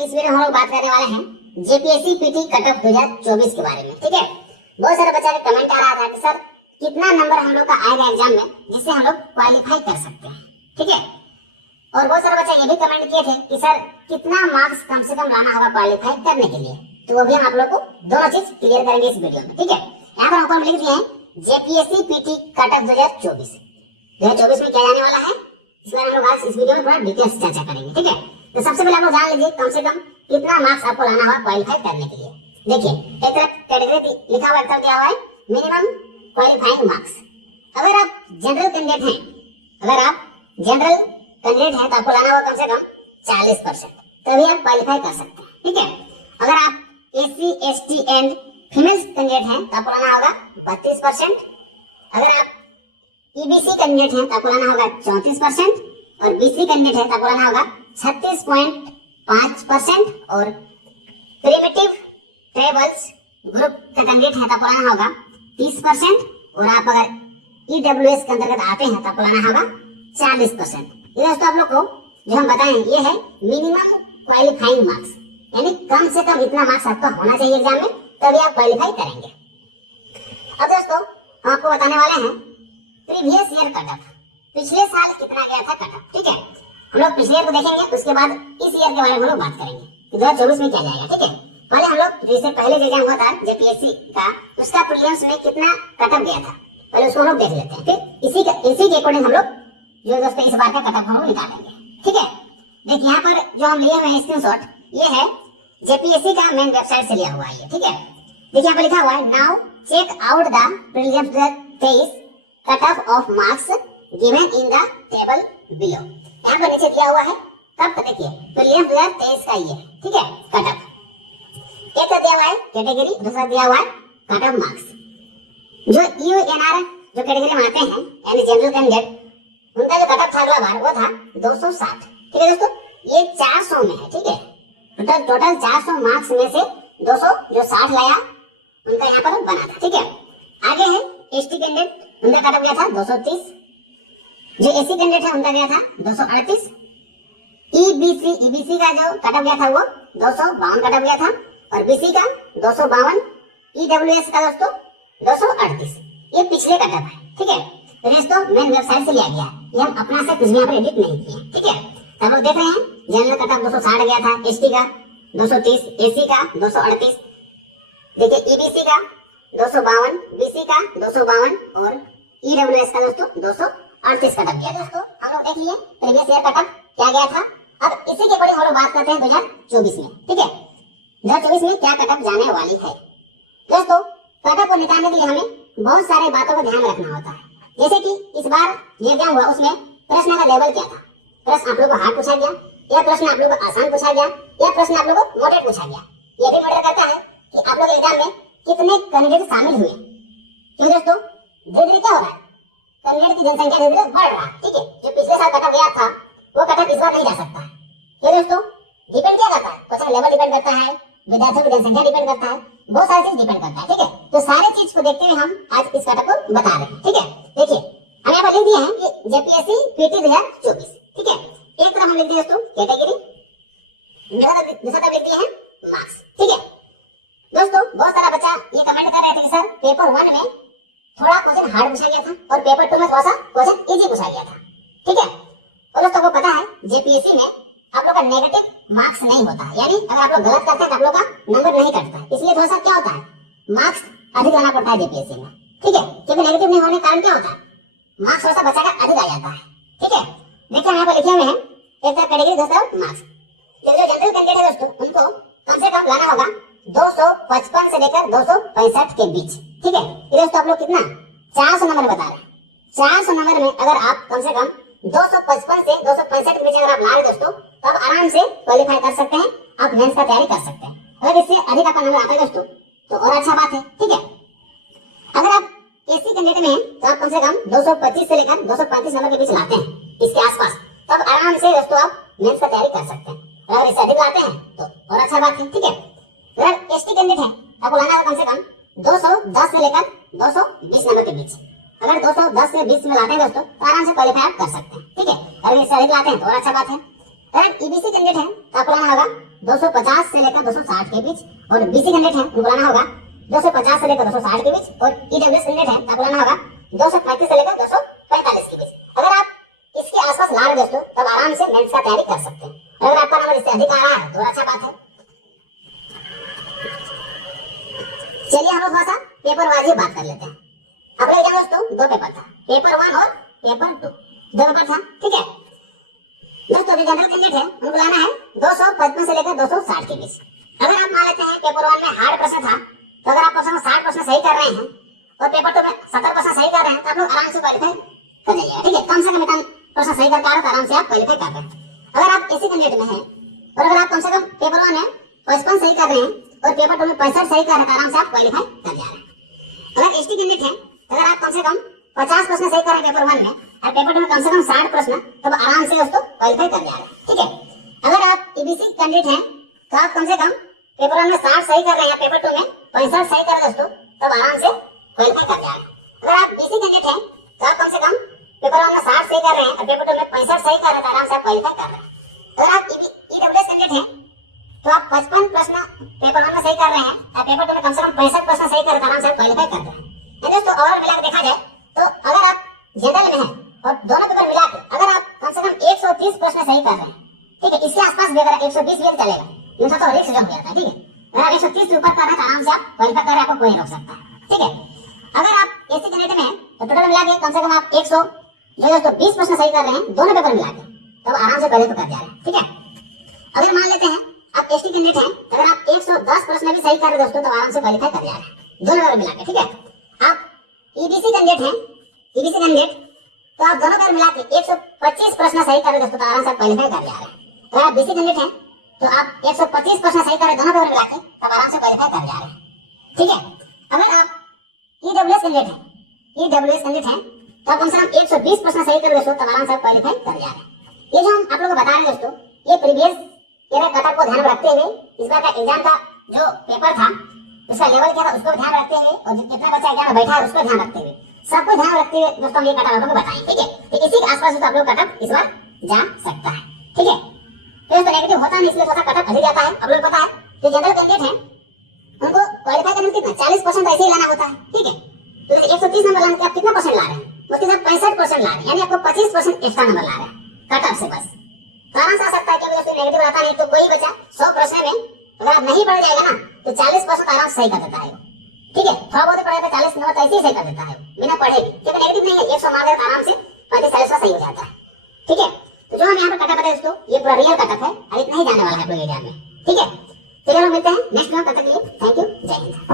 इस वीडियो में हम लोग बात करने वाले हैं जेपीएससी पीटी कट ऑफ 2024 के बारे में। ठीक है, बहुत सारे बच्चों का कमेंट आ रहा था कि सर कितना नंबर हम लोग का आएगा एग्जाम में जिससे हम लोग क्वालिफाई कर सकते हैं। ठीक है, और बहुत सारे बच्चे ये भी कमेंट किए थे कि सर कितना मार्क्स कम से कम लाना होगा क्वालिफाई करने के लिए, तो वो भी हम आप लोग को दोनों चीज क्लियर करेंगे इस वीडियो में। ठीक है, यहाँ पर ऊपर लिख दिए हैं जेपीएससी पीटी कट ऑफ 2024 में क्या जाने वाला है, इसमें हम लोग आज इस वीडियो में थोड़ा डिटेल्स चर्चा करेंगे। ठीक है, तो सबसे पहले आप लोग जान लीजिए कम से कम कितना मार्क्स आपको लाना होगा क्वालिफाई करने के लिए। देखिए, एक तरफ कैटेगरी लिखा हुआ, एक तरफ दिया हुआ है मिनिमम क्वालिफाइंग मार्क्स। अगर आप जनरल कैंडिडेट हैं, तो आपको लाना होगा कम से कम 40%, तभी आप क्वालिफाई कर सकते हैं। ठीक है, अगर आप SC ST and female candidate हैं तो आपको लाना होगा 32%। अगर आप ईबीसी कैंडिडेट हैं तो आपको लाना होगा 34%, और बीसी कैंडिडेट है तो आपको लाना होगा 36.5%, और प्रिमिटिव ट्रेबल्स ग्रुप का कैंडिडेट है तो आपको लाना होगा 30%, और आप अगर ईडब्ल्यूएस के अंतर्गत आते हैं तो आपको लाना होगा 40%। ये दोस्तों आप लोग को जो हम बताएं ये है मिनिमम क्वालिफाइंग मार्क्स, यानी कम से कम इतना मार्क्स आपका होना चाहिए एग्जाम में, तभी आप क्वालिफाई करेंगे। अब दोस्तों हम आपको बताने वाले हैं प्रीवियस ईयर कट ऑफ, पिछले साल कितना गया था कट ऑफ। ठीक है, हम लोग पिछले ईयर को देखेंगे, उसके बाद इस ईयर के बारे में हम लोग बात करेंगे कि 2024 में क्या जाएगा। ठीक है, पहले हम लोग जैसे पहले जो एग्जाम हुआ था जेपीएससी का, उसका प्रीलिम्स में कितना कट ऑफ गया था, पहले उसको हम लोग देख लेते हैं, फिर इसी के अकॉर्डिंग हम लोग जो दोस्तों इस बार का कट ऑफ हम लोग निकालेंगे। ठीक है, देखिए यहाँ पर जो हम लिए हुए हैं स्क्रीनशॉट, ये है जेपीएससी का मेन वेबसाइट से लिया हुआ है। ठीक है, देखिए यहाँ पर लिखा हुआ है now check out the prelims 2023 cut off of marks given in the table below. यहाँ पर नीचे दिया हुआ है कब का, देखिए प्रीलिम्स 2023 का ये। ठीक है, कट ऑफ एक का दिया हुआ है कैटेगरी, दूसरा दिया हुआ है कट ऑफ मार्क्स। जो यूएनआर जो कैटेगरी में आते हैं यानी जनरल कैंडिडेट, उनका जो कट ऑफ था अगला बार वो था 260। ठीक है दोस्तों, ये 400 में है। ठीक है, टोटल 400 मार्क्स में से 200 जो 60 लाया उनका यहाँ पर बना था। ठीक है, आगे है एसटी कैंडिडेट, उनका कट ऑफ गया था 230, जो एससी कैंडिडेट है उनका गया था 238, ईबीसी का जो कट ऑफ गया था वो 252 कट ऑफ गया था, और बीसी का 252, ईडब्ल्यूएस का दोस्तों 238। ये पिछले कट ऑफ है। ठीक है, तो दोस्तों मेन वेबसाइट से लिया गया, ये हम अपना से कुछ भी यहाँ पर एडिट नहीं किए। ठीक है, अब लोग देख रहे हैं जनरल कट ऑफ 260 गया था, एसटी का 230, एससी का 238, देखिए ईबीसी का 252, बीसी का 252, और ईडब्ल्यूएस का दोस्तों 238 कट ऑफ गया। दोस्तों हम लोग देख लिए प्रीवियस ईयर कट ऑफ क्या गया था। अब इसी के अकॉर्डिंग हम लोग बात करते हैं 2024 में। ठीक है, 2024 में क्या कट ऑफ जाने वाली है। दोस्तों कट ऑफ को निकालने के लिए हमें बहुत सारे बातों को ध्यान रखना होता है, जैसे कि इस बार जो एग्जाम हुआ उसमें प्रश्न का लेवल क्या था, प्रश्न आप लोग को हार्ड पूछा गया, या प्रश्न आप लोग को आसान पूछा गया, या प्रश्न आप लोग को मॉडरेट पूछा गया। ये भी मैटर करता है कि आप लोग एग्जाम में कितने कैंडिडेट शामिल हुए। क्यों दोस्तों, धीरे धीरे क्या हो रहा है, कैंडिडेट की जनसंख्या धीरे धीरे बढ़ रहा है। ठीक है, जो पिछले साल कट ऑफ गया था वो कट ऑफ इस बार नहीं जा सकता है। क्यों दोस्तों, डिपेंड क्या करता है, क्वेश्चन लेवल डिपेंड करता है, विद्यार्थियों की जनसंख्या डिपेंड करता है, बहुत सारी चीज डिपेंड करता है। ठीक है, तो सारी चीज को देखते हुए हम आज इस कट ऑफ को बता रहे हैं। ठीक है, देखिए हम यहाँ पर लिख दिए हैं कि जेपीएससी पीटी 2024। ठीक है, एक तरफ हम लिख दिए दोस्तों कैटेगरी, दूसरा तरफ लिख दिए हैं मार्क्स। ठीक है दोस्तों, बहुत सारा बच्चा ये कमेंट कर रहे थे कि सर पेपर 1 में थोड़ा क्वेश्चन हार्ड पूछा गया था और पेपर 2 में थोड़ा सा क्वेश्चन इजी पूछा गया था। ठीक है, और दोस्तों को पता है जेपीएससी में आप लोग का नेगेटिव मार्क्स नहीं होता है, यानी अगर आप लोग गलत करते हैं तो आप लोग का नंबर नहीं कटता है, इसलिए थोड़ा सा क्या होता है मार्क्स अधिक लाना पड़ता है जेपीएससी में। ठीक है, क्योंकि नेगेटिव नहीं होने के कारण क्या होता है, मार्क्स थोड़ा सा बच्चा का अधिक आ जाता है। ठीक है, देखिए यहाँ पर लिखे हुए हैं एक तरफ कैटेगरी, दूसरा मार्क्स। जो जनरल कैंडिडेट है दोस्तों उनको कम से कम लाना होगा 255 से लेकर 265 के बीच। ठीक है, ये दोस्तों आप लोग कितना 400 नंबर बता रहे हैं, 400 नंबर में अगर आप कम से कम 255 से 265 के बीच अगर आप ला रहे दोस्तों, तो आप आराम से क्वालिफाई कर सकते हैं, आप मेंस का तैयारी कर सकते हैं। अगर इससे अधिक आपका नंबर आता है दोस्तों तो और अच्छा बात है। ठीक है, अगर आप एससी कैंडिडेट में हैं तो आप कम से कम 225 से लेकर 235 नंबर के बीच लाते हैं, इसके आसपास, तब आराम से दोस्तों आप मेंस का तैयारी कर सकते हैं। अगर इससे अधिक लाते हैं तो और अच्छा बात है। ठीक है, अगर एसटी कैंडिडेट है आपको लाना है कम से कम 210 से लेकर 220 नंबर के बीच। अगर 210 से 20 में लाते हैं दोस्तों तो आराम से क्वालिफाई आप कर सकते हैं। ठीक है, अगर इससे अधिक लाते हैं तो और अच्छा बात है। अगर ईबीसी कैंडिडेट है तो आपको लाना होगा 250 से लेकर 260 के बीच, और बीसी कैंडिडेट है उनको लाना होगा 250 से लेकर 260 के बीच, और ईडब्ल्यूएस कैंडिडेट है तो आपको लाना होगा 235 से लेकर 245 के बीच। अगर आप इसके आसपास ला रहे दोस्तों तब आराम से मेंस का तैयारी कर सकते हैं। अगर आपका नंबर इससे अधिक आ रहा है तो अच्छा बात है। चलिए हम लोग थोड़ा सा पेपर वाइज बात कर लेते हैं। अपने एग्जाम दोस्तों दो पेपर था, पेपर 1 और पेपर 2, दो पेपर था, ठीक है दोस्तों। जो जनरल कैंडिडेट है उनको लाना है 255 से लेकर 260 के बीच। अगर आप मान लेते हैं पेपर 1 में हार्ड प्रश्न था तो अगर आप प्रश्न में 60% सही कर रहे हैं और पेपर 2 में 70% सही कर रहे हैं तो आप लोग आराम से क्वालिफाई कर जाइए, ठीक है। कम से कम इतना प्रश्न सही करके आ रहे तो आराम से आप क्वालिफाई कर रहे हैं। अगर आप एसी कैंडिडेट में हैं और अगर आप कम से कम पेपर 1 में 55 सही कर रहे हैं और पेपर 2 में 65 सही कर रहे हैं तो आराम से आप क्वालिफाई कर जा रहे हैं। अगर एसटी कैंडिडेट है अगर आप कम से कम 50 प्रश्न सही कर रहे हैं पेपर 1 में और पेपर 2 में कम से कम 60 प्रश्न, तब आराम से दोस्तों क्वालिफाई कर जा रहे हैं, ठीक है। अगर आप ईबीसी कैंडिडेट हैं तो आप कम से कम पेपर 1 में 60 सही कर रहे हैं, पेपर 2 में 65 सही कर रहे हैं दोस्तों, तब आराम से क्वालिफाई कर जा रहे हैं। अगर आप बीसी कैंडिडेट हैं तो आप कम से कम पेपर 1 में 60 सही कर रहे हैं और पेपर 2 में 65 सही कर रहे हैं तो आराम से आप क्वालिफाई कर रहे हैं। अगर आप ईडब्ल्यूएस कैंडिडेट हैं तो आप 55 प्रश्न पेपर 1 में सही कर रहे हैं और पेपर 2 में कम से कम 65 प्रश्न सही कर रहे हैं तो आराम से क्वालिफाई कर रहे हैं। दोस्तों ओवरऑल मिलाकर देखा जाए तो अगर आप जनरल में हैं और दोनों पेपर मिला के अगर आप कम से कम 130 प्रश्न सही कर रहे हैं, ठीक है, इसके आसपास भी अगर 120 भी चलेगा, यूं तो रिस्क जो हो जाता है, ठीक है। अगर आप 130 से ऊपर कर रहे हैं तो आराम से आप क्वालिफाई कर रहे हैं, आपको कोई रोक सकता है, ठीक है। अगर आप एसी कैंडिडेट में हैं तो टोटल मिला के कम से कम आप 120 प्रश्न सही कर रहे हैं दोनों पेपर मिला के, तब आराम से क्वालिफाई कर जा रहे हैं, ठीक है। अगर मान लेते हैं आप एसटी कैंडिडेट हैं अगर आप 110 प्रश्न भी सही कर रहे हैं दोस्तों तो आराम से क्वालिफाई कर जा रहे हैं दोनों पेपर मिला के, ठीक है। आप ईबीसी कैंडिडेट हैं, ईबीसी कैंडिडेट तो आप दोनों पेपर मिला के 125 प्रश्न सही कर रहे हैं दोस्तों तो आराम से क्वालिफाई कर जा रहे हैं। अगर आप बीसी कैंडिडेट हैं तो आप 125 प्रश्न सही कर रहे हैं दोनों पेपर मिला के, तब आराम से क्वालिफाई कर जा रहे हैं, ठीक है। अगर आप ईडब्ल्यूएस कैंडिडेट हैं, ईडब्ल्यूएस कैंडिडेट हैं तो आप कम से कम 120 प्रश्न सही कर रहे हैं दोस्तों तब आराम से क्वालिफाई कर जा रहे हैं। ये जो हम आप लोगों को बता रहे हैं दोस्तों, ये प्रीवियस ईयर कटऑफ को ध्यान में रखते हुए इस बार का एग्जाम का जो पेपर था उसका लेवल क्या था उसको ध्यान रखते हुए और कितना बच्चा एग्जाम में बैठा है उसको ध्यान रखते हुए सबको ध्यान रखते हुए दोस्तों ये कटऑफ आपको बताएं, ठीक है। तो इसी के आसपास आप लोग कटऑफ इस बार जा सकता है, ठीक है। तो नेगेटिव होता नहीं इसलिए थोड़ा कटऑफ अधिक जाता है, आप लोग पता है। जो जनरल कैंडिडेट है उनको क्वालिफाई करने में कितना 40% ऐसे ही लाना होता है, ठीक है। तो 130 नंबर लाने के आप कितना परसेंट ला रहे हैं, उसके साथ 65% ला रहे हैं, यानी आपको 25% एक्स्ट्रा नंबर ला रहे हैं कटऑफ से बस। तो आराम से आ सकता है कि जैसे नेगेटिव आता नहीं तो कोई बच्चा 100 प्रश्न में अगर आप नहीं पढ़ जाएगा ना तो 40% आराम से सही कर देता है, ठीक है। थोड़ा बहुत पढ़े तो 40 नंबर ऐसे ही सही कर देता है बिना पढ़े, क्योंकि नेगेटिव नहीं है, 100 मार्क आराम से 35-40 सही हो जाता है, ठीक है। तो जो हम यहाँ पर कटऑफ है दोस्तों ये पूरा रियल कटऑफ है और इतना ही जाने वाला है आप लोग एग्जाम में, ठीक है। चलिए हम मिलते हैं नेक्स्ट वीडियो, तब तक के लिए थैंक यू, जय हिंद।